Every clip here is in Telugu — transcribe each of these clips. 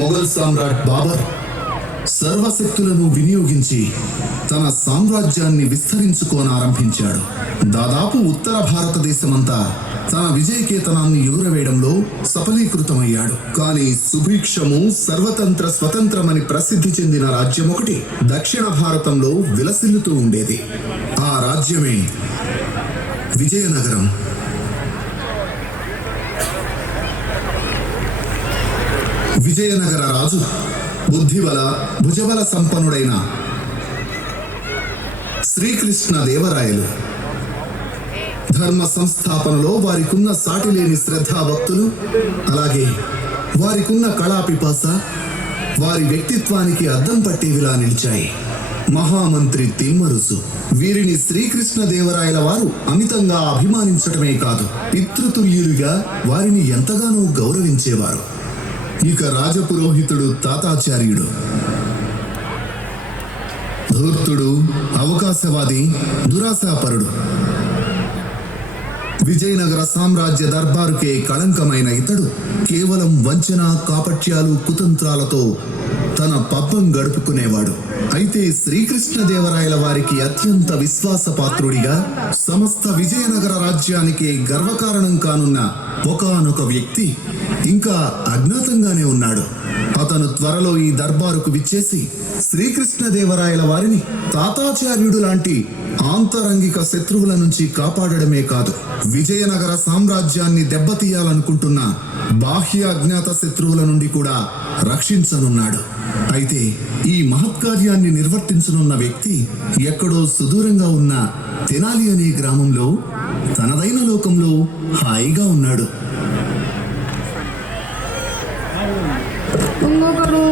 మొఘల్ సామ్రాట్ బాబర్ సర్వశక్తులను వినియోగించి తన సామ్రాజ్యాన్ని విస్తరించుకోనారంభించాడు. దాదాపు ఉత్తర భారతదేశమంతా తన విజయకేతనాన్ని ఎగురవేయడంలో సఫలీకృతమయ్యాడు. కానీ సుభిక్షము సర్వతంత్ర స్వతంత్రమని ప్రసిద్ధి చెందిన రాజ్యం ఒకటి దక్షిణ భారతంలో విలసిల్లుతూ ఉండేది. ఆ రాజ్యమే విజయనగరం. విజయనగర రాజు బుద్ధిబల భుజబల సంపన్నుడైన శ్రీకృష్ణ దేవరాయలు. ధర్మ సంస్థాపనలో వారికున్న సాటిలేని శ్రద్ధాభక్తులు, అలాగే వారికున్న కళాపిపాస వారి వ్యక్తిత్వానికి అద్దం పట్టేవిలా నిలిచాయి. మహామంత్రి తిమ్మరుసు వీరిని శ్రీకృష్ణ దేవరాయల వారు అమితంగా అభిమానించటమే కాదు, పితృతుల్యులుగా వారిని ఎంతగానో గౌరవించేవారు. ఇక రాజపురోహితుడు తాతాచార్యుడు ధూర్తుడు, అవకాశవాది, దురాశాపరుడు. విజయనగర సామ్రాజ్య దర్బారుకే కళంకమైన ఇతడు కేవలం వంచన, కాపట్యాలు, కుతంత్రాలతో తన పబ్బం గడుపుకునేవాడు. అయితే శ్రీకృష్ణదేవరాయల వారికి అత్యంత విశ్వాసపాత్రుడిగా సమస్త విజయనగర రాజ్యానికి గర్వకారణం కానున్న ఒకానొక వ్యక్తి ఇంకా అజ్ఞాతంగానే ఉన్నాడు. అతను త్వరలో ఈ దర్బారుకు విచ్చేసి శ్రీకృష్ణదేవరాయల వారిని తాతాచార్యుడు లాంటి ఆంతరంగిక శత్రువుల నుంచి కాపాడడమే కాదు, విజయనగర సామ్రాజ్యాన్ని దెబ్బతీయాలనుకుంటున్న బాహ్య అజ్ఞాత శత్రువుల నుండి కూడా రక్షించనున్నాడు. అయితే ఈ మహత్కార్యాన్ని నిర్వర్తించనున్న వ్యక్తి ఎక్కడో సుదూరంగా ఉన్న తెనాలి అనే గ్రామంలో తనదైన లోకంలో హాయిగా ఉన్నాడు. ఇంకొకరు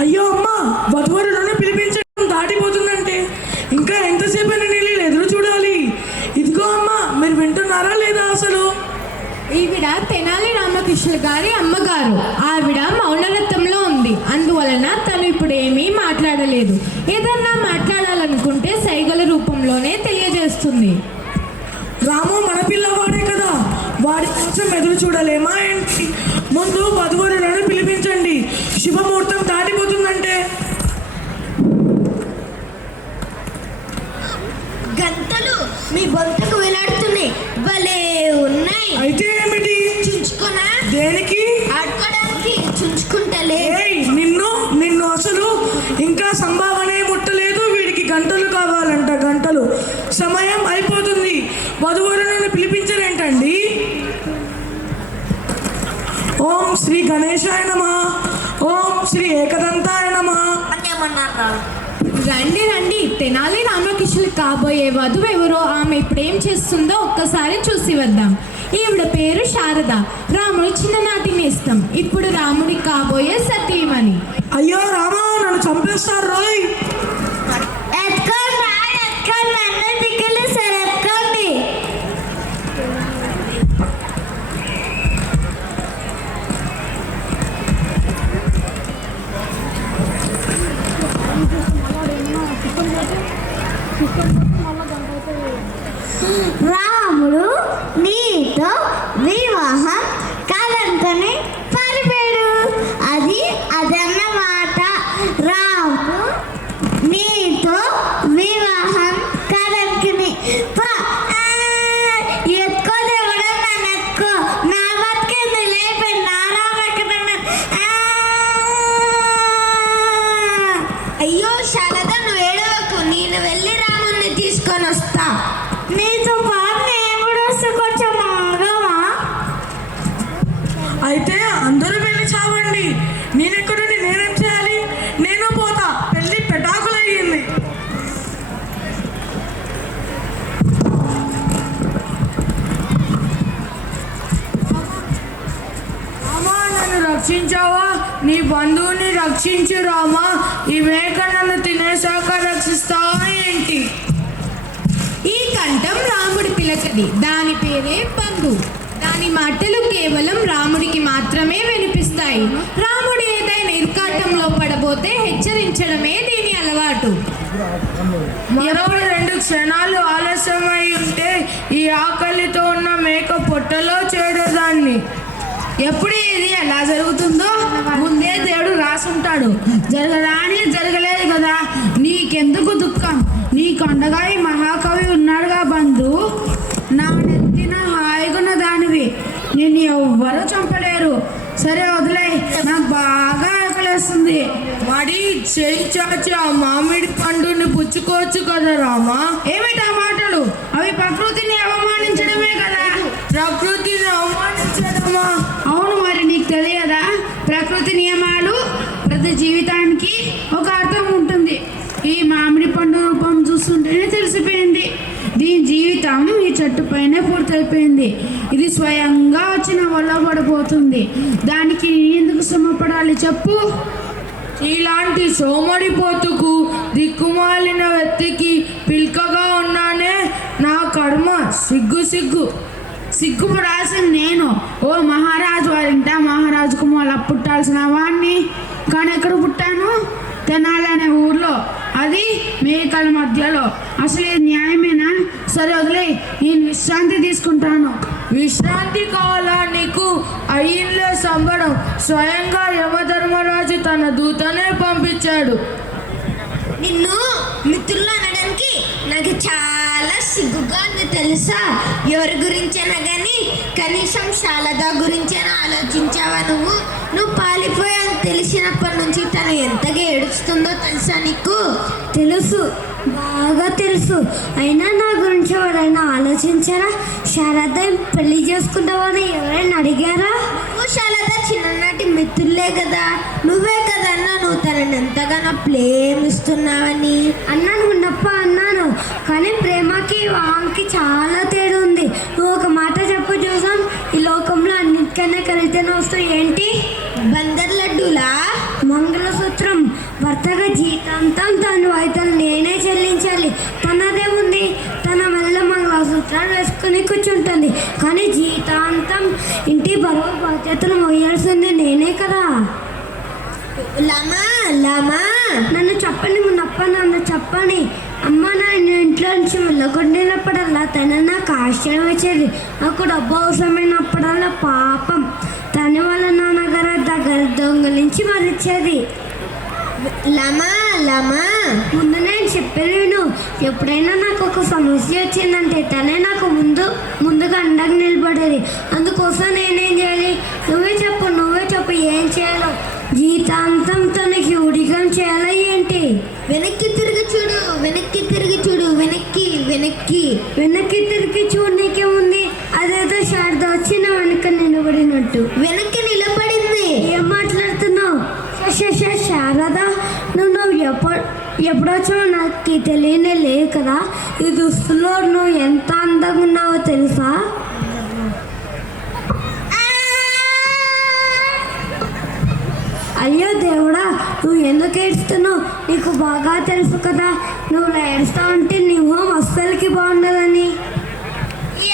అయ్యో అమ్మ, వధువరులను పిలిపించడం దాటిపోతుందంటే ఇంకా ఎంతసేపు నేను ఎదురు చూడాలి. ఇదిగో అమ్మ, మీరు వింటున్నారా లేదా? అసలు ఈవిడ తెనాలి రామకృష్ణ గారి అమ్మగారు. ఆవిడ మౌనరత్నంలో ఉంది. అందువలన తను ఇప్పుడు ఏమీ మాట్లాడలేదు. ఏదన్నా మాట్లాడాలనుకుంటే సైగల రూపంలోనే తెలియజేస్తుంది. రాము మన పిల్లవాడే కదా, వాడి కోసం ఎదురు చూడలేమా ఏంటి? ముందు వధువరులను పిలిపించండి, శుభముహూర్తం దాటిపోతుందంటే. గంటలు మీ బొంతకు వేలాడుతున్నాయి, భలే ఉన్నాయి. అయితే ఏమిటి? చుంచుకోనా? దేనికి? ఆడుకోవడానికి. చుంచుకుంటలే. నిన్ను అసలు ఇంకా సంభావనే ముట్టలేదు. వీడికి గంటలు కావాలంట, గంటలు. సమయం అయిపోతుంది, వధువరులను పిలిపించరేంటండి? ఓం శ్రీ గణేశాయ నమః, ఓం శ్రీ ఏకదంతాయ నమః. అన్నేమన్నారా? రండి రండి, తెనాలి రామకృష్ణులు కాబోయే వధువు ఎవరో, ఆమె ఇప్పుడేం చేస్తుందో ఒక్కసారి చూసి వద్దాం. ఈవిడ పేరు శారద, రాముడు చిన్ననాటి నేస్తం, ఇప్పుడు రాముడికి కాబోయే సతీమణి. అయ్యో రామా, నన్ను చంపేస్తారు రోయ్. రాముడు నీతో వివాహం కాదంతని పరిపాడు. అదన్నమాట. రాముడు నీతో వివాహం కాదనుకుని ఎత్తుకోదేవడం నన్ను ఎత్తుకో, నా బతికింది లేపండి, అయ్యో శారద, నువ్వు ఏడవకు, నేను వెళ్ళి రాముడిని తీసుకొని వస్తా. నీతో పాటు నేను కూడా వస్తే కొంచెం మామూలుగా. అయితే అందరూ వెళ్ళి చావండి, నేనెక్కడుండి నేనేం చేయాలి? నేను పోతా, పెళ్లి పెటాకులు అయ్యింది. రామా, నన్ను రక్షించావా? నీ బంధువుని రక్షించు రామా. ఈ మేక నన్ను తినేశాక రక్షిస్తావా ఏంటి? ఈ కంఠం రాముడి పిలకది, దాని పేరే బంధు. దాని మాటలు కేవలం రాముడికి మాత్రమే వినిపిస్తాయి. రాముడు ఏదైనా ఇరుకాటంలో పడబోతే హెచ్చరించడమే దీని అలవాటు. మరో 2 క్షణాలు ఆలస్యమై ఉంటే ఈ ఆకలితో ఉన్న మేక పొట్టలో చేరేదాన్ని. ఎప్పుడు ఇది ఎలా జరుగుతుందో ముందే దేవుడు రాసుంటాడు. జరగరాని జరగలేదు కదా, నీకెందుకు దుఃఖం? నీకు అండగా ఈ మహాకవి ఉన్నాడుగా బంధు. నా నెత్తిన హాయిగున్న దానివి, నిన్ను ఎవ్వరూ చంపలేరు. సరే వదిలే, నాకు బాగా ఆకలేస్తుంది. మరి చెయ్యి చాచి ఆ మామిడి పండుని పుచ్చుకోవచ్చు కదా రామా. ఏమిటా మాటలు? అవి ప్రకృతిని అవమానించడమే కదా. ప్రకృతిని అవమానించడమా? అవును, మరి నీకు తెలియదా? ప్రకృతి నియమాలు ప్రతి జీవితానికి ఒక అర్థం ఉంటుంది. ఈ మామిడి పండు రూపం చూస్తుంటేనే తెలిసిపోయింది. దీని జీవితం ఈ చెట్టు పైనే పూర్తయిపోయింది. ఇది స్వయంగా వచ్చిన వల్ల పడిపోతుంది. దానికి ఎందుకు శ్రమపడాలి చెప్పు? ఇలాంటి సోమరిపోతుకు దిక్కుమాలిన వ్యక్తికి పిల్కగా ఉన్నానే, నా కర్మ. సిగ్గు. సిగ్గుపడాల్సింది నేను. ఓ మహారాజు వారింట మహారాజు కుమారులు పుట్టాల్సిన వాడిని. కానీ ఎక్కడ పుట్టాను? తెనాలి అనే ఊర్లో, అది మేకల మధ్యలో. అసలు ఇది న్యాయమేనా? సరే వదిలే, నేను విశ్రాంతి తీసుకుంటాను. విశ్రాంతి కావాలా నీకు? అయ్యింలో సంబడం. స్వయంగా యమధర్మరాజు తన దూతనే పంపించాడు. నిన్ను మిత్రులు అనడానికి నాకు చాలా సిగ్గుగా ఉంది తెలుసా. ఎవరి గురించైనా కానీ కనీసం శారద గురించైనా ఆలోచించావా? నువ్వు పాలిపోయాని తెలిసినప్పటి నుంచి తను ఎంతగా ఏడుస్తుందో తెలుసా నీకు? తెలుసు, బాగా తెలుసు. అయినా నా గురించి ఎవరైనా ఆలోచించారా? శారద పెళ్లి చేసుకుంటావని ఎవరైనా అడిగారా? నువ్వు శారద చిన్ననాటి మిత్రులే కదా. నువ్వే కదా నువ్వు తనని ఎంతగానో ప్రేమిస్తున్నావని. అన్నాను, ఉన్నప్ప అన్నాను. కానీ ప్రేమకి వానికి చాలా తేడా ఉంది. నువ్వు ఒక మాట చెప్పు చూసాం. ఈ లోకంలో అన్నిటికైనా ఖరీదైన వస్తువు ఏంటి? బందర్ లడ్డూలా? మంగళసూత్రం. భర్తగా జీతాంతం తను వాయిదాలు నేనే చెల్లించాలి. తనదేముంది? తన వల్ల మంగళసూత్రాలు వేసుకుని కూర్చుంటుంది. కానీ జీతాంతం ఇంటి బరువు బాధ్యతలు మోయాల్సింది నేనే కదా. లమా నన్ను చెప్పండి, నన్ను చెప్పండి. అమ్మ నా ఇంట్లో నుంచి వెళ్ళగొట్టినప్పుడల్లా తన నాకు ఆశ్చర్యం వచ్చేది. నాకు డబ్బు అవసరమైనప్పుడల్లా పాపం తన వల్ల నాన్నగారు దగ్గర దొంగలించి మరిచేది. లమా ముందు నేను చెప్పేది విను. ఎప్పుడైనా నాకు ఒక సమస్య వచ్చిందంటే తనే నాకు ముందుగా అండగా నిలబడేది. అందుకోసం నేనేం చేయాలి? నువ్వే చెప్పు ఏం చేయాలో. జీతాంతం తనకి ఉడిగం చేయాలా ఏంటి? వెనక్కి తిరిగి చూడు. వెనక్కి తిరిగి చూడనీకే ఉంది. అదేదో శారద వచ్చి నా వెనక నిలబడినట్టు. వెనక్కి నిలబడింది. ఏం మాట్లాడుతున్నావు? శారద, నువ్వు ఎప్పుడొచ్చో నాకు తెలియనే లేదు కదా. ఈ దుస్తులో నువ్వు ఎంత అందంగా ఉన్నావో తెలుసా? అయ్యో దేవుడా, నువ్వు ఎందుకు ఏడుస్తున్నావు? నీకు బాగా తెలుసు కదా నువ్వు ఏడుస్తా ఉంటే నీ మొహం అస్సలకి బాగుండదని.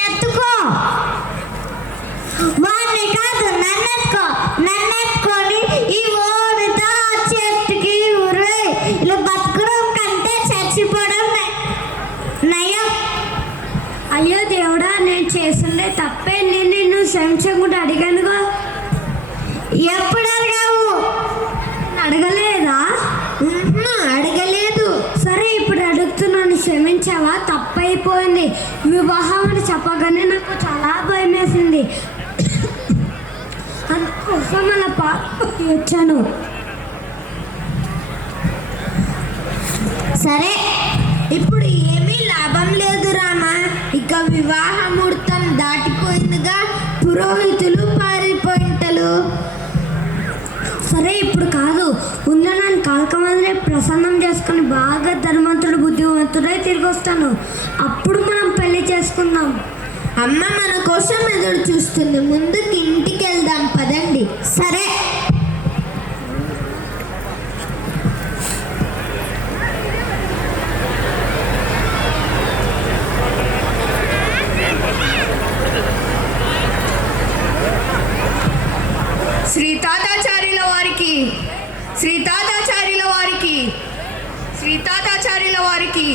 ఎత్తుకో. వాడిని కాదు, నన్నెత్తుకొని ఈ ఓడితో చెట్టుకి ఊరే. ఇలా బతకడం కంటే చచ్చిపోవడం నయం. అయ్యో దేవుడా, నేను చేస్తుండే తప్పే. నేను నిన్ను క్షమించకుండా అడిగానుగా. ఎప్పుడు అడిగావు? అడగలేదా? అడగలేదు. సరే, ఇప్పుడు అడుగుతున్నాను, క్షమించావా? తప్పైపోయింది. వివాహం అని చెప్పగానే నాకు చాలా భయం వేసింది. అందుకోసం అలా వచ్చాను. సరే, ఇప్పుడు ఏమీ లాభం లేదు రామా. ఇక వివాహ ముహూర్తం దాటిపోయిందిగా. పురోహితులు పారిపోయింటలు. సరే, ఇప్పుడు కాదు. ముందు నన్ను కాలకమందే ప్రసన్నం చేసుకుని బాగా ధనవంతుడు బుద్ధివంతుడై తిరిగి వస్తాను. అప్పుడు మనం పెళ్లి చేసుకుందాం. అమ్మ మన కోసం ఎదురు చూస్తుంది. ముందుకి ఇంటికి వెళ్దాం పదండి. సరే. శ్రీ తాతాచార్యుల వారికి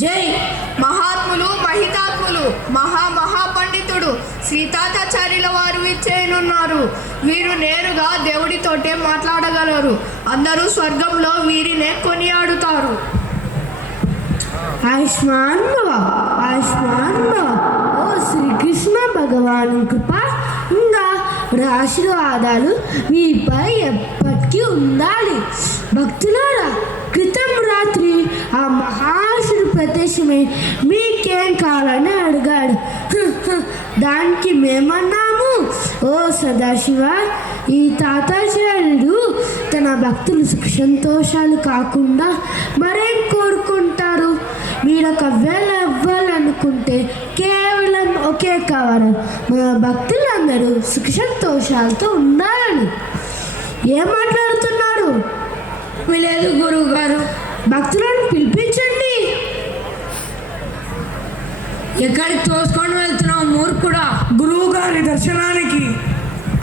జై మహాత్ములు మహితాత్ములు మహాపండితుడు శ్రీతాతాచార్యుల వారు విచ్చేయనున్నారు. వీరు నేరుగా దేవుడితోటే మాట్లాడగలరు. అందరూ స్వర్గంలో వీరినే కొనియాడుతారు. ఆయుష్మాన్ భవ, ఆయుష్మాన్ భవ. ఓ శ్రీకృష్ణ భగవాను కృప ఇంకా ఆశీర్వాదాలు మీపై ఎప్పటికీ ఉండాలి. భక్తులారా, క్రితం రాత్రి ఆ మహాశివుడు ప్రత్యక్షమై మీకేం కావాలని అడిగాడు. దానికి మేమన్నాము, ఓ సదాశివ, ఈ తాతాచార్యుడు తన భక్తులు సుఖ సంతోషాలు కాకుండా మరేం కోరుకుంటారు? మీరు ఒక వేళ ఇవ్వాలనుకుంటే కేవలం ఒకే కావాలి, మన భక్తులందరూ సుఖ సంతోషాలతో ఉండాలని. ఏం మాట్లాడుతున్నారు? లేదు గురువు గారు. భక్తులను పిలిపించండి. ఎక్కడికి తోసుకొని వెళ్తున్నావు మూర్ఖుడా? గురువు గారి దర్శనానికి.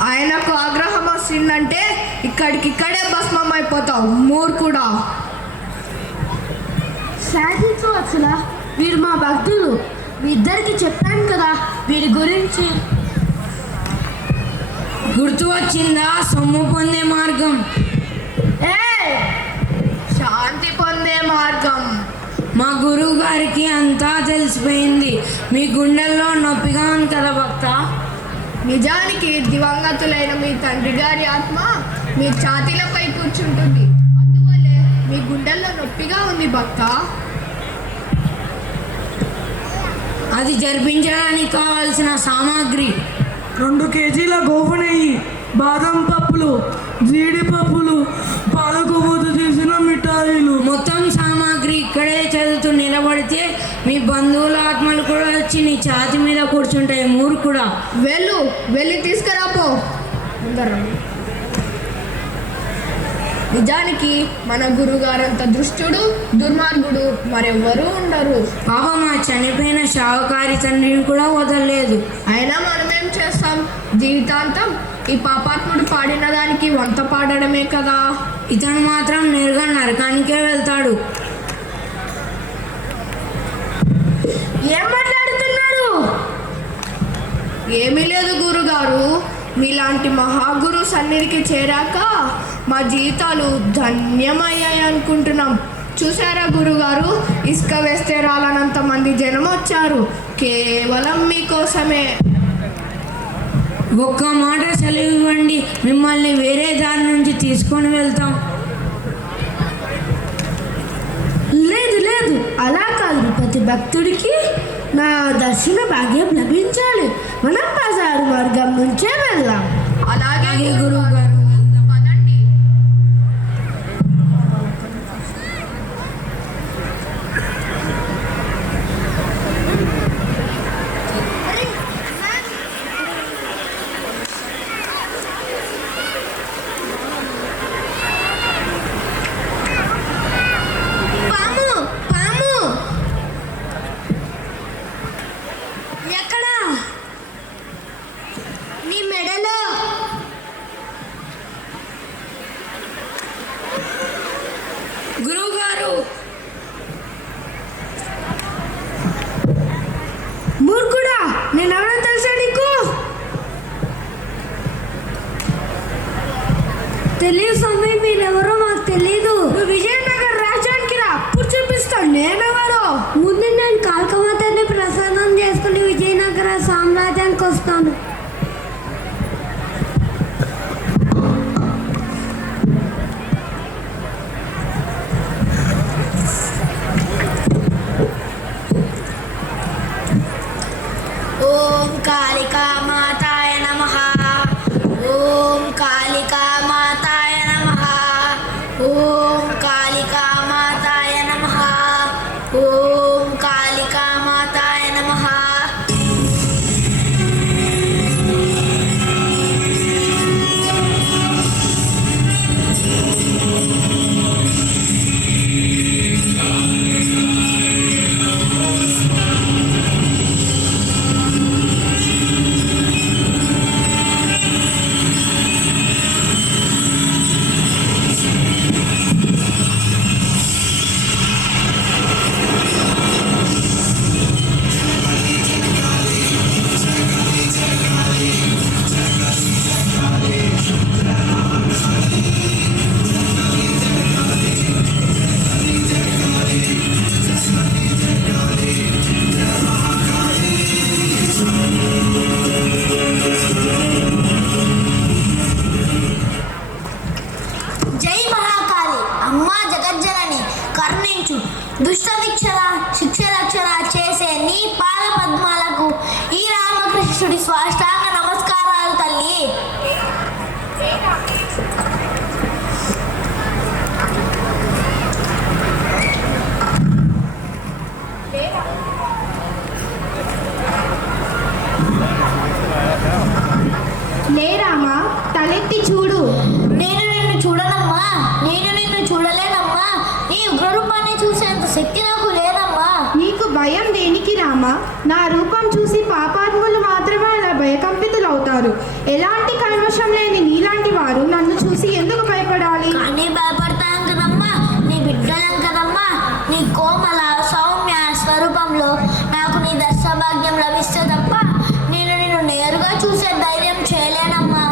ఆయనకు ఆగ్రహం వస్తుందంటే ఇక్కడికిక్కడే భస్మం అయిపోతావు మూర్ఖుడా. శాంతించవచ్చులా, వీరు మా భక్తులు. మీ ఇద్దరికి చెప్పాను కదా వీరి గురించి. గుర్తు వచ్చిందా? సొమ్ము పొందే మార్గం. శాంతి పొందే మార్గం. మా గురువు గారికి అంతా తెలిసిపోయింది. మీ గుండెల్లో నొప్పిగా ఉంది కదా భక్త? నిజానికి దివంగతులైన మీ తండ్రి గారి ఆత్మ మీ ఛాతీలపై కూర్చుంటుంది. అందువల్లే మీ గుండెల్లో నొప్పిగా ఉంది భక్త. అది జరిపించడానికి కావాల్సిన సామాగ్రి 2 కేజీల గోవు నెయ్యి, బాదం పప్పులు, జీడిపప్పులు, పాల కొవ్వొత్తు చేసిన మిఠాయిలు. మొత్తం సామాగ్రి ఇక్కడే చదువుతూ నిలబడితే మీ బంధువుల ఆత్మలు కూడా వచ్చి నీ ఛాతి మీద కూర్చుంటాయి మూర్ఖుడా. వెళ్ళి తీసుకురాపో. నిజానికి మన గురుగారంత దుష్టుడు దుర్మార్గుడు మరెవ్వరూ ఉండరు. పాపం మా చనిపోయిన షావుకారి తండ్రిని కూడా వదలలేదు. అయినా మనమేం చేస్తాం? జీవితాంతం ఈ పాపాత్ముడు పాడిన దానికి వంత పాడడమే కదా. ఇతను మాత్రం నేరుగా నరకానికే వెళ్తాడు. ఏం మాట్లాడుతున్నారు? ఏమీ లేదు గురుగారు. మీలాంటి మహాగురు సన్నిధికి చేరాక మా జీవితాలు ధన్యమయ్యాయి అనుకుంటున్నాం. చూసారా గురుగారు, ఇసుక వేస్తే రాలనంత మంది జనం వచ్చారు కేవలం మీకోసమే. ఒక్క మాట సెలవు ఇవ్వండి, మిమ్మల్ని వేరే దారి నుంచి తీసుకొని వెళ్తాం. లేదు, అలా కాదు. ప్రతి భక్తుడికి నా దర్శన భాగ్యం లభించాలి. మనం బజారు మార్గం నుంచే వెళ్దాం. అలాగే గురువు గారు. పదండి. పాము ఎక్కడ? నీ మెడలో. గురువు గారు, మూర్ఖుడా, నేనెవరో తెలుసా నీకు? తెలియదు స్వామి, మీరెవరో మాకు తెలీదు. నువ్వు విజయనగర రాజ్యానికి రా, అప్పుడు చూపిస్తాను నేనెవరో. ముందు నేను కాళికామాతని ప్రసాదం చేసుకుని విజయనగర సామ్రాజ్యానికి వస్తాను. ఓం కాళికా మాతాయ నమః. ఓం కాళికా మాతాయ నమః. ఓం కాళికా మాతాయ నమః. ఓం కాళికా మాతాయ నమః. అమ్మా జగజ్జనని కరుణించు. దుష్ట శిక్షరక్షణ చేసే నీ పాద పద్మాలకు ఈ రామకృష్ణుడి స్వాష్టాంగ నమస్కారాలు తల్లి. లే రామా, తలెత్తి చూడు. నేను నిన్ను చూడనమ్మా, నేను నిన్ను చూడలేనమ్మా. నీ ఉగ్రరూపాన్ని చూసేంత శక్తి నాకు లేదమ్మా. నీకు భయం దేనికి రామా? నా రూపం చూసి పాపాత్ములు మాత్రమే అలా భయకంపితులవుతారు. ఎలాంటి కల్మషం లేని నీలాంటి వారు నన్ను చూసి ఎందుకు భయపడాలి? కానీ భయపడతాం కదమ్మా, నీ బిడ్డలం కదమ్మా. నీ కోమల సౌమ్య స్వరూపంలో నాకు నీ దర్శభాగ్యం లభిస్తే తప్ప నేను నిన్ను నేరుగా చూసే ధైర్యం చేయలేనమ్మా.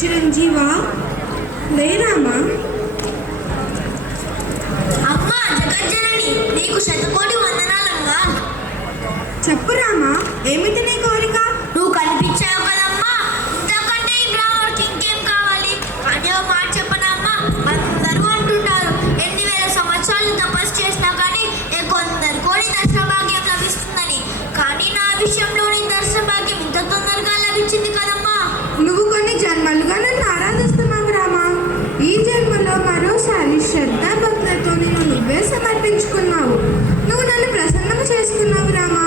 చిరంజీవా, లే రామా. అమ్మా జగజ్జనని, నీకు శతకోటి వందనాలమ్మా. చెప్పు రామా, ఏమిటి నీ కోరిక? నువ్వు కనిపించావు కదమ్మా, ఇంతకంటే ఈ బ్రాహ్మణుడికి ఇంకేం కావాలి? కానీ ఒక మాట చెప్పనమ్మా, అందరూ అంటుంటారు ఎన్ని వేల సంవత్సరాలు తపస్సు చేసినా కానీ కొందరికో నీ దర్శనభాగ్యం లభిస్తుందని. కానీ నా విషయంలో నీ దర్శనభాగ్యం ఇంత తొందరగా లభించింది కదమ్మా. నువ్వు కొన్ని జన్మలుగా నన్ను ఆరాధిస్తున్నావు రామా. ఈ జన్మలో మరోసారి శ్రద్ధ భక్తులతో నేను నువ్వే సమర్పించుకున్నావు. నువ్వు నన్ను ప్రసన్నం చేసుకున్నావు రామా.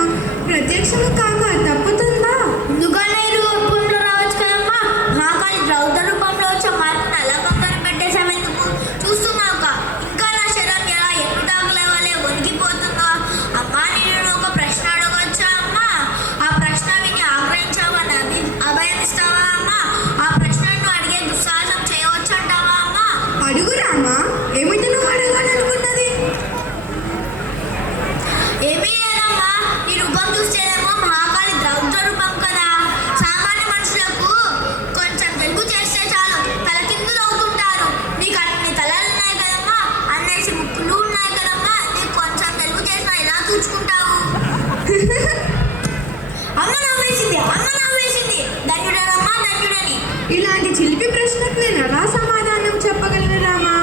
ప్రత్యక్షము కాక తప్పుతుందా? ముందుగానే ఇరు రూపంలో రావచ్చు కదమ్మా. మహాకాళి ద్రౌపద రూపంలో వచ్చే మార్పును అలా కంగారు పెట్టేశావు ఎందుకు? చూస్తున్నావుక ఇంకా నా శరీరం ఎలా ఎన్నుటాకులే వలె వణికిపోతుందో. అమ్మా నేను ఒక ప్రశ్న అడగవచ్చా అమ్మా? ఆ ప్రశ్న విని ఆగ్రహించావని అభయమిస్తావా అమ్మా? ఆ ప్రశ్నను అడిగే దుస్సాహసం చేయవచ్చంటావా అమ్మా? అడుగు రామా, ఏమిటి నువ్వు అడగాలనుకున్నది? ఏమీ లేదమ్మా, నీ రూపం చూస్తేనేమో మహాకాళి ద్రౌపద రూపం కదా. సామాన్య మనుషులకు కొంచెం వెలుగు చేస్తే చాలు తలకిందులు అవుతుంటారు. నీకు అన్ని తలలు ఉన్నాయి కదమ్మా, అన్నేసి ముక్కులు ఉన్నాయి కదమ్మా. నీకు కొంచెం వెలుగు చేసినా ఎలా చూసుకుంటావు? అమ్మ నవ్వేసింది, అమ్మ నవ్వేసింది. ధన్యుడనమ్మా, ధన్యుడని. ఇలాంటి చిలిపి ప్రశ్నకు నేను ఎలా సమాధానం చెప్పగలను రామా?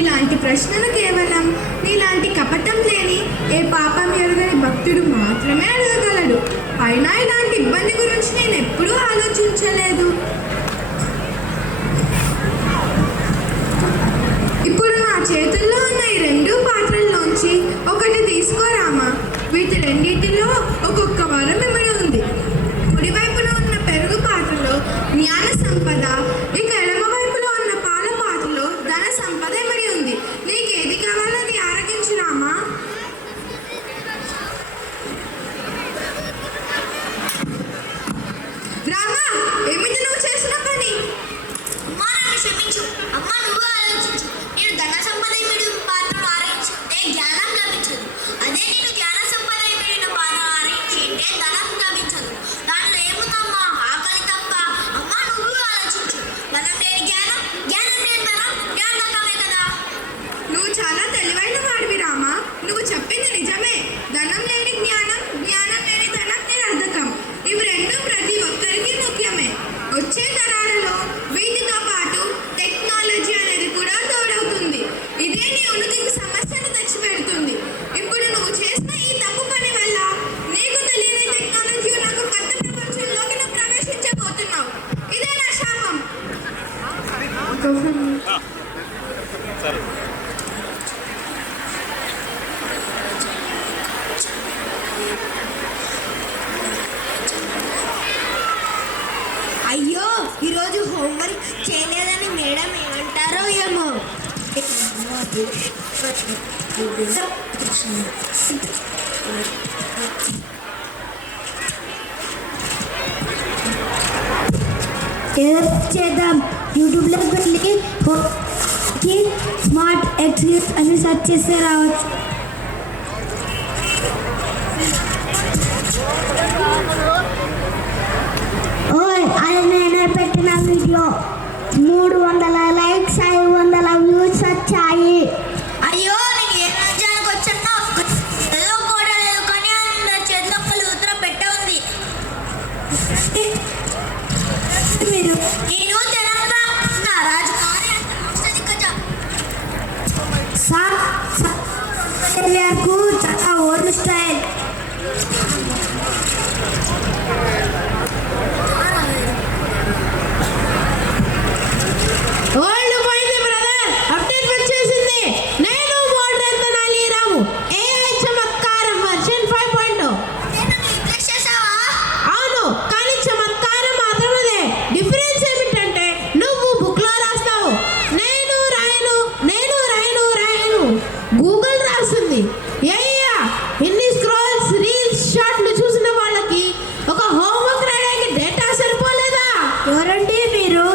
ఇలాంటి ప్రశ్నను కేవలం నీలాంటి కపటం లేని ఏ పాపం ఎరుగని భక్తుడు మాత్రమే అడగగలడు. అయినా ఇలాంటి ఇబ్బంది గురించి నేను ఎప్పుడూ ఆలోచించలేదు. ఇప్పుడు నా చేతుల్లో ఉన్న ఈ రెండు పాత్రల్లోంచి ఒకటి తీసుకో రామా. వీటి రెండింటిలో ఒక్కొక్క వరం ఇమిడి ఉంది. కుడివైపున ఉన్న పెరుగు పాత్రలో జ్ఞాన సంపద, ఇక ఎడమ వైపులో ఉన్న పాల పాత్రలో ధన సంపద ఇమిడి ఉంది. నీకేది కావాలో అది ఆరగించు రామా. రామా, ఏమిటి నువ్వు చేసిన పని? అమ్మా నన్ను క్షమించు. అమ్మా నువ్వు ఆలోచించు. నేను ధన సంపద ఇమిడి పాత్రను ఆరగించుంటే జ్ఞానం లభించదు. అదే నేను జ్ఞాన సంపద ఇమిడిన పాత్ర ఆరగించింటే ధనం లభించదు. దానిలో ఏముందమ్మా? ఆకలి తప్ప. అమ్మా నువ్వు ఆలోచించు. ధనం లేని జ్ఞానం, జ్ఞానం లేని ధనం జ్ఞానకమే కదా. నువ్వు చాలా తెలివైన వాడివి రామా. నువ్వు చెప్పింది నిజమే. ధనం లేని జ్ఞానం, జ్ఞానం లేని ధనం నిరర్ధకం. ఇవి రెండు ప్రతి ఒక్కరికి ముఖ్యమే. వచ్చే తరాలలో వీటితో పాటు టెక్నాలజీ అనేది కూడా తోడవుతుంది. ఇదే నీ ఉనికికి సమస్యను తెచ్చిపెడుతుంది. ఇప్పుడు నువ్వు చేసిన ఈ తప్పు పని వల్ల నీకు తెలియని టెక్నాలజీ ఉన్న ఒక కొత్త ప్రపంచంలోకి నువ్వు ప్రవేశించబోతున్నావు. ఇదే నా శాపం. అయ్యో ఈరోజు హోంవర్క్ చేయలేదని మేడం ఏమంటారో ఏమో. ఏదో చేద్దాం. యూట్యూబ్లోకి వెళ్ళి స్మార్ట్ ఎక్స్క్యూస్ అని సెర్చ్ చేస్తే రావచ్చు. ఓయ్, అది నేనే పెట్టిన వీడియో. 300 లైక్స్, 500 వ్యూస్ వచ్చాయి. అయ్యో నేను ఏ రాజ్యానికి వచ్చానో ఏదో కూడా లేదు కానీ మీరు నేను జనపద రాజు సార్కు చాలా ఓల్డ్ స్టైల్. ఓల్డ్ పోయింది బ్రదర్, అప్డేట్ వచ్చేసింది. నేను మోడ్రన్ తెనాలి రాము, AI చమత్కారం వర్షన్ 5.0. అవును, కానీ చమత్కారం మాత్రమే. డిఫరెన్స్ ఏమిటంటే నువ్వు బుక్ లో రాస్తావు, నేను రాయను. గూగుల్ రాస్తుంది. అయ్యా, ఇన్ని స్క్రోల్స్, రీల్స్, షార్ట్లు చూసిన వాళ్ళకి ఒక హోంవర్క్ రాయడానికి డేటా సరిపోలేదా? ఎవరండి మీరు?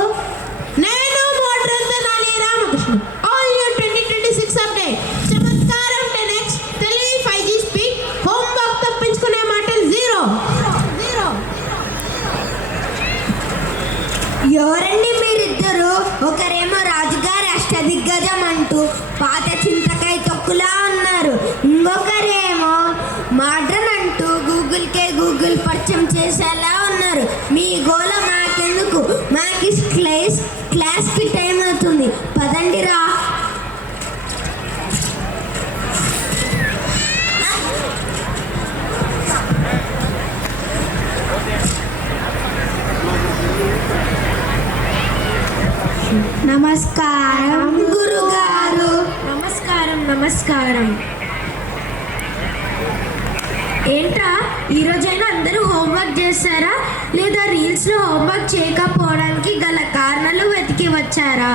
నేను modern Tenali Ramakrishna. All your 2026 update. చమత్కారం 10x, తెలివి 5G స్పీడ్, హోంవర్క్ తప్పించుకునే మాటలు 0. ఎవరండి మీరిద్దరు? ఒకరేమో రాజుగారి అష్టదిగ్గజం అంటూ పాత చింతకాయ తొక్కులా ఉన్నారు, ఇంకొకరేమో మోడ్రన్ అంటూ గూగుల్ పరిచయం చేసేలా ఉన్నారు. మీ గోల మాకెందుకు? మాకి క్లాస్కి టైం అవుతుంది, పదండి రా. నమస్కారం గురుగారు. నమస్కారం. ఏంట్రా, ఈరోజైనా అందరూ హోంవర్క్ చేశారా, లేదా రీల్స్లో హోంవర్క్ చేయకపోవడానికి గల కారణాలు వెతికి వచ్చారా?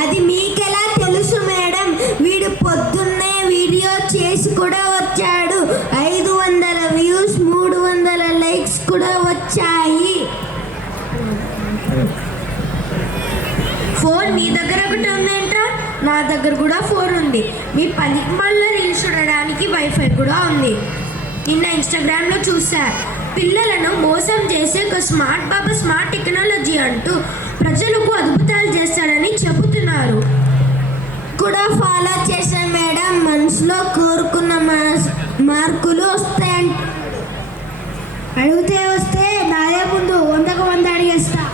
అది మీకెలా తెలుసు మేడం? వీడు పొద్దున్నే వీడియో చేసి కూడా వచ్చాడు. 500 వ్యూస్, 300 లైక్స్ కూడా వచ్చాయి. ఫోన్ నీ దగ్గర ఒకటి ఉందేంట్రా? నా దగ్గర కూడా ఫోన్ ఉంది. మీ పనికి మళ్ళీ రీల్స్ చూడడానికి వైఫై కూడా ఉంది. నిన్న ఇన్స్టాగ్రామ్లో చూసా, పిల్లలను మోసం చేసే ఒక స్మార్ట్ బాబా స్మార్ట్ టెక్నాలజీ అంటూ ప్రజలకు అద్భుతాలు చేస్తాడని చెబుతున్నారు. కూడా ఫాలో చేశా మేడం. మనసులో కోరుకున్న మార్కులు వస్తాయంట. అడిగితే వస్తే నాదే ముందు 100కు 100 అడిగేస్తా.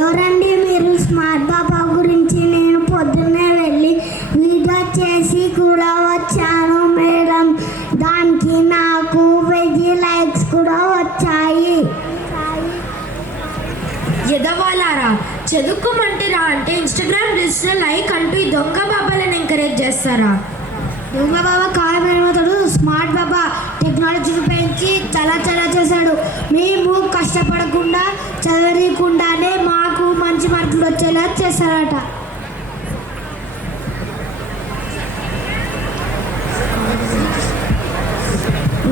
ఎవరండి మీరు? స్మార్ట్ బాబా గురించి నేను పొద్దున్నే వెళ్ళి వీడియో చేసి కూడా వచ్చాను మేడం. దానికి నాకు 1000 లైక్స్ కూడా వచ్చాయి. ఎదవాలారా, చదువుకోమంటారా అంటే ఇన్స్టాగ్రామ్ రీల్స్లో లైక్ అంటూ ఈ దొంగ బాబాలను ఎంకరేజ్ చేస్తారా? దొంగ బాబా కాయమేమవుతాడు? స్మార్ట్ బాబా టెక్నాలజీని పెంచి చాలా చేశాడు. మేము కష్టపడకుండా చదవకుండానే మాకు మంచి మార్కులు వచ్చేలా చేశారట.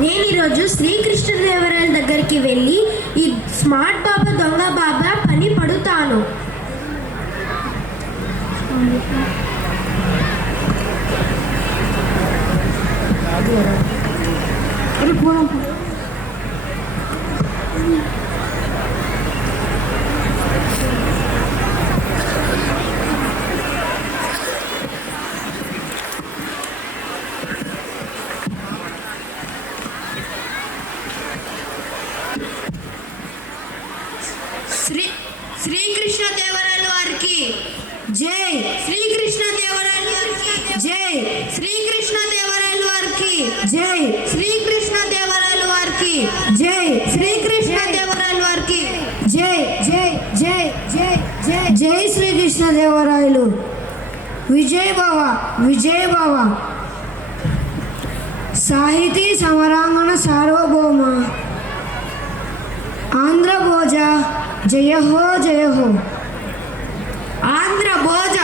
నేను ఈరోజు శ్రీకృష్ణదేవరాయల దగ్గరికి వెళ్ళి ఈ స్మార్ట్ బాబా దొంగ బాబా పని పడుతాను. శ్రీకృష్ణదేవరాయల వారికి జై. శ్రీకృష్ణదేవరాయల వారికి జై. శ్రీకృష్ణదేవరాయల వారికి జై. శ్రీకృష్ణదేవరాయల వారికి జై. శ్రీకృష్ణదేవరాయల వారికి జై. జై జై జై జై జై శ్రీకృష్ణదేవరాయలు. విజయ్ బావ సాహితీ సమరాంగణ సార్వభౌమ ఆంధ్ర భోజ జయ హో ఆంధ్ర భోజ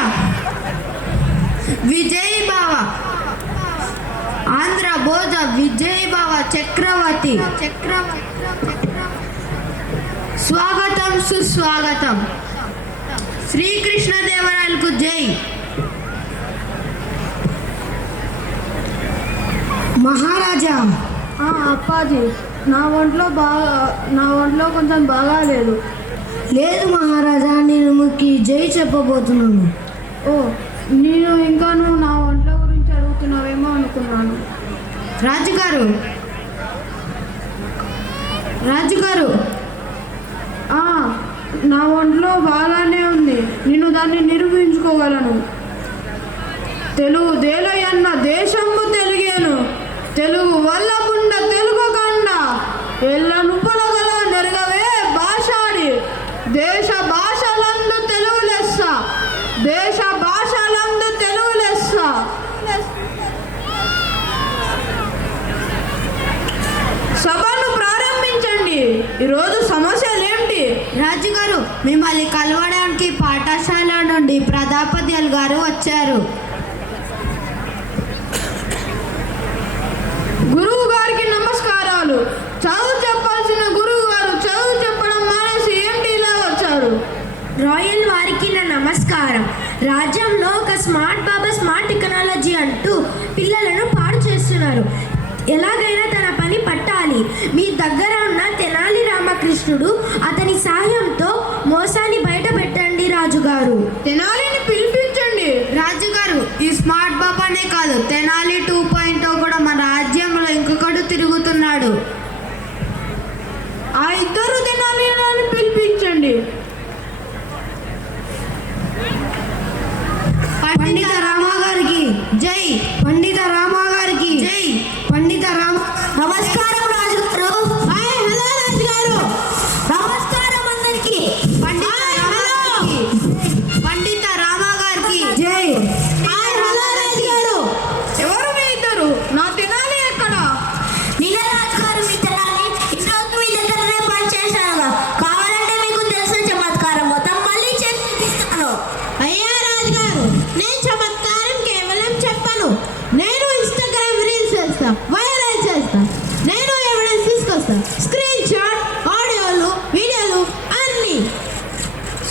విజయ్ బావ. ఆంధ్ర భోజ విజయ్ బావ చక్రవర్తి. స్వాగతం సుస్వాగతం. శ్రీకృష్ణదేవరాయలకు జై. మహారాజా. అప్పాజీ, నా ఒంట్లో కొంచెం బాగాలేదు. లేదు మహారాజా, నేను మీకు జై చెప్పబోతున్నాను. ఓ, నేను ఇంకా నువ్వు నా ఒంట్లో గురించి అడుగుతున్నావేమో అనుకున్నాను. రాజుగారు, రాజుగారు, నా ఒంట్లో బాగానే ఉంది. నేను దాన్ని నిరూపించుకోగలను. తెలుగు దేలయన్న దేశము తెలుగేను, తెలుగు వల్లపుండ తెలుగు కండ ఎల్ల నుపలగల నెరగవే భాషాడి దేశ భాషలందు తెలుగు లెస్స, దేశ భాషలందు తెలుగు లెస్స. సభను ప్రారంభించండి. ఈరోజు సమస్యలు ఏమిటి? రాజుగారు, మిమ్మల్ని కలవడానికి పాఠశాల నుండి ప్రతాపద్యాలు గారు వచ్చారు. గురువు గారికి నమస్కారాలు. చదువు చెప్పాల్సిన గురువు గారు చదువు చెప్పడం మానేసి ఏంటి ఇలా వచ్చారు? రాయల్ వారికి నా నమస్కారం. రాజ్యంలో ఒక స్మార్ట్ బాబా స్మార్ట్ టెక్నాలజీ అంటూ పిల్లలను పాడు చేస్తున్నారు. ఎలాగైనా తన పని పట్టాలి. మీ దగ్గర ఉన్న తెనాలి రామకృష్ణుడు అతని సహాయంతో మోసాన్ని బయట పెట్టండి రాజుగారు. తెనాలిని పిలిపించండి. రాజుగారు, ఈ స్మార్ట్ బాబానే కాదు, తెనాలి 2.0 కూడా మన రాజ్యంలో ఇంకొకడు తిరుగుతున్నాడు. ఆ ఇద్దరు తెనాలిని పిలిపించండి. పండిత రామా గారికి జై, పండిత రామా గారికి జై, పండిత రామ. నమస్కారం రాజుగారు. హలో రాజుగారు, నమస్కారం అందరికి. పండిత రామా గారికి జై. హలో రాజుగారు. ఎవరు మీ ఇద్దరు? నా తెనాలి ఎక్కడ? నిన్న రాజుగారు మీ తెనాలి ఈరోజు మీ దగ్గరనే పనిచేశాను. కావాలంటే మీకు తెలిసిన చమత్కారం మొత్తం మళ్ళీ చేసి చూపిస్తాను. అయ్యా రాజుగారు, నేను చమత్కారం కేవలం చెప్పను. నేను ఇన్స్టాగ్రామ్ రీల్స్ చేస్తా, వైరల్ చేస్తా. నేను ఎవిడెన్స్ తీసుకొస్తా, స్క్రీన్ షాట్, ఆడియోలు, వీడియోలు అన్నీ.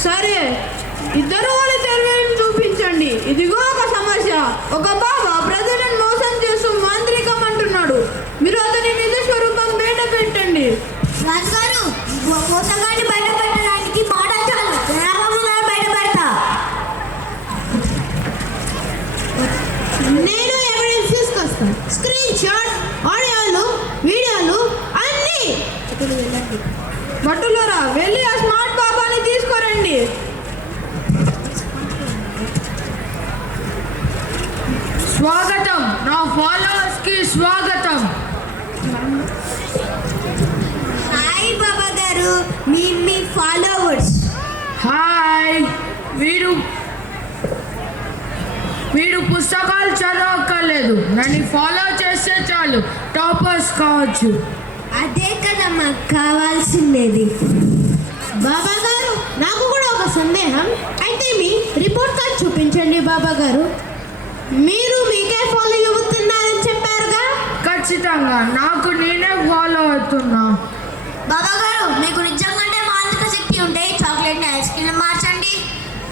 సరే, ఇద్దరు వాళ్ళ తెలివిని చూపించండి. ఇదిగో ఒక సమస్య. ఒక బాబా ప్రజలను మోసం చేస్తూ మాంత్రికం అంటున్నాడు. మీరు అతని నిజ స్వరూపం బయట పెట్టండి. రాజుగారు, మోసగాన్ని బయట పెట్టడానికి మాట చాలు, బయట పెడతా. నేను ఎవిడెన్స్ తీసుకొస్తా, స్క్రీన్ షాట్, ఆడియోలు, వీడియోలు అన్నీ. భటులరా, వెళ్ళి ఆ స్మార్ట్ బాబాని తీసుకురండి. స్వాగతం, నా ఫాలోవర్స్ కి స్వాగతం. హాయ్ బాబా గారు, మీ ఫాలోవర్స్. హాయ్. వీడు పుస్తకాలు చదవక్కర్లేదు, నన్ను ఫాలో చేస్తే చాలు టాపర్స్ కావచ్చు. అదే కదా మాకు కావాల్సిందేది. బాబా గారు, నాకు కూడా ఒక సందేహం. అయితే మీ రిపోర్ట్ కార్డ్ చూపించండి బాబా గారు. మీరు మీకే ఫాలో అవుతున్నారని చెప్పారుగా? ఖచ్చితంగా, నాకు నేనే ఫాలో అవుతున్నా. బాబా గారు, మీకు నిజంగానే మాంత్రిక శక్తి ఉంటే చాక్లెట్ ఐస్ క్రీమ్ మార్చండి.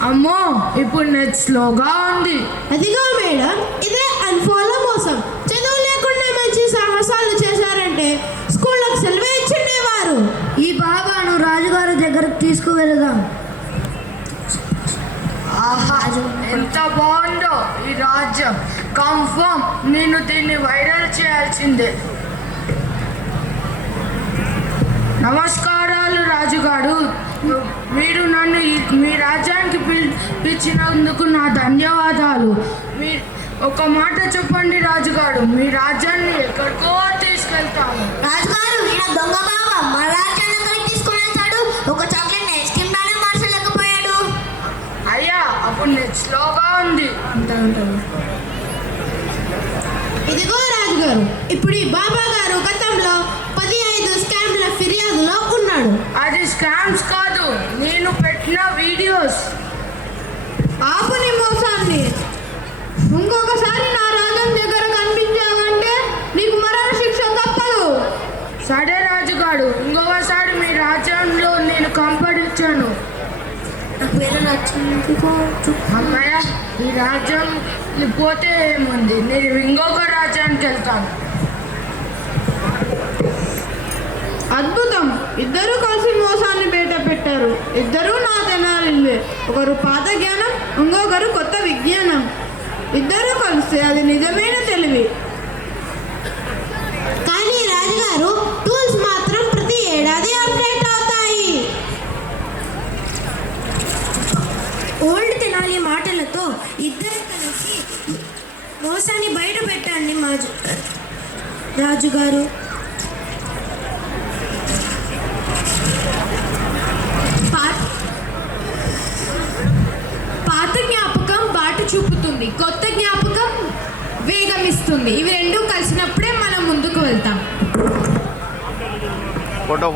అమ్మో, ఇప్పుడు నెట్ స్లోగా ఉంది. అదిగో మేడం, ఇదే అన్ఫాలో మోసం. చదువు లేకుండా మంచి సాహసాలు చేశారంటే స్కూళ్ళకు సెలవు ఇచ్చిండేవారు. ఈ బాబాను రాజుగారి దగ్గరకు తీసుకువెళదాం. ఆహా, ఎంత బాగుందో ఈ రాజ్యం. కన్ఫర్మ్ నేను దీన్ని వైరల్ చేయాల్సిందే. నమస్కారాలు రాజుగారు. మీరు నన్ను మీ రాజ్యానికి పిలిచినందుకు నా ధన్యవాదాలు. మీరు ఒక మాట చెప్పండి రాజుగారు, మీ రాజ్యాన్ని ఎక్కడికో తీసుకెళ్తాను. రాజుగారు, ఈయన దొంగ బాబా మా రాజ్యాన్ని ఎక్కడికి తీసుకుని వెళ్తాడు? ఒక చాక్లెట్ ఐస్ క్రీమ్ దాన్ని మార్చలేకపోయాడు. అయ్యా, అప్పుడు నెట్ స్లోగా ఉంది. ఇదిగో రాజుగారు, ఇప్పుడు ఈ బాబా గారు గతంలో 15 స్కామ్ల ఫిర్యాదులో ఉన్నాడు. అది స్కామ్స్ కాదు, నేను పెట్టిన వీడియోస్. ఆపుని మోసాన్ని. ఇంకొకసారి నా రాజ్యం దగ్గర కనిపించావంటే నీకు మరణ శిక్ష తప్పదు. సరే రాజుగారు, ఇంకొకసారి మీ రాజ్యంలో నేను కంపడించాను. అమ్మయ్య, ఈ రాజ్యం పోతే ఏముంది, నేను ఇంకొక రాజ్యానికి వెళ్తాను. అద్భుతం, ఇద్దరు కలిసి మోసాన్ని బయట పెట్టారు. ఇద్దరు నా తెనాలివే. ఒకరు పాత జ్ఞానం, ఇంకొకరు కొత్త విజ్ఞానం. ఇద్దరు కలిస్తే అది నిజమైన తెలివి. కానీ రాజుగారు, టూల్స్ మాత్రం ప్రతి ఏడాది రాజుగారు. పాత జ్ఞాపకం బాట చూపుతుంది, కొత్త జ్ఞాపకం వేగం ఇస్తుంది. ఇవి రెండు కలిసినప్పుడే మనం ముందుకు వెళ్తాం. ఫోటో